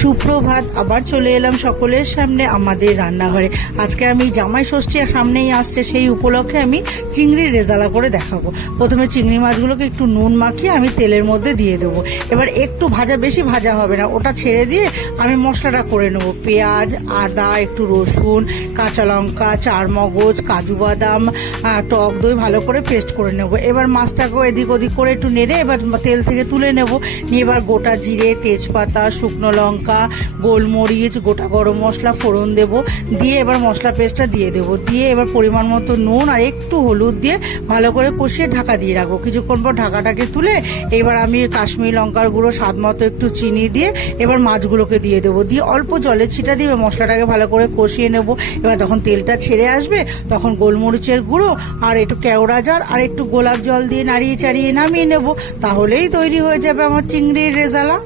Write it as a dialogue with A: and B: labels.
A: সুপ্রভাত, আবার চলে এলাম সকলের সামনে আমাদের রান্নাঘরে। আজকে আমি জামাই ষষ্ঠী সামনেই আসছে, সেই উপলক্ষে আমি চিংড়ির রেজালা করে দেখাবো। প্রথমে চিংড়ি মাছগুলোকে একটু নুন মাখিয়ে আমি তেলের মধ্যে দিয়ে দেবো। এবার একটু ভাজা, বেশি ভাজা হবে না, ওটা ছেড়ে দিয়ে আমি মশলাটা করে নেব। পেঁয়াজ, আদা, একটু রসুন, কাঁচা লঙ্কা চারমগজ কাজু বাদাম টক দই ভালো করে পেস্ট করে নেব। এবার মাছটাকেও এদিক ওদিক করে একটু নেড়ে এবার তেল থেকে তুলে নেব। নিয়ে এবার গোটা জিরে, তেজপাতা, শুকনো লঙ্কা, গোলমরিচ, গোটা গরম মশলা, ফোড়ন দেব। দিয়ে এবার মশলা পেস্টটা দিয়ে দেবো। দিয়ে এবার পরিমাণ মতো নুন আর একটু হলুদ দিয়ে ভালো করে কষিয়ে ঢাকা দিয়ে রাখব। কিছুক্ষণ পর ঢাকাটাকে তুলে এবার আমি কাশ্মীরি লঙ্কার গুঁড়ো, স্বাদ মতো একটু চিনি দিয়ে এবার মাছগুলোকে দিয়ে দেবো। দিয়ে অল্প জলে ছিটা দিয়ে মশলাটাকে ভালো করে কষিয়ে নেব। এবার যখন তেলটা ছেড়ে আসবে, তখন গোলমরিচের গুঁড়ো আর একটু কেওড়া জল আর একটু গোলাপ জল দিয়ে নাড়িয়ে চাড়িয়ে নামিয়ে নেব। তাহলেই তৈরি হয়ে যাবে আমার চিংড়ির রেজালা।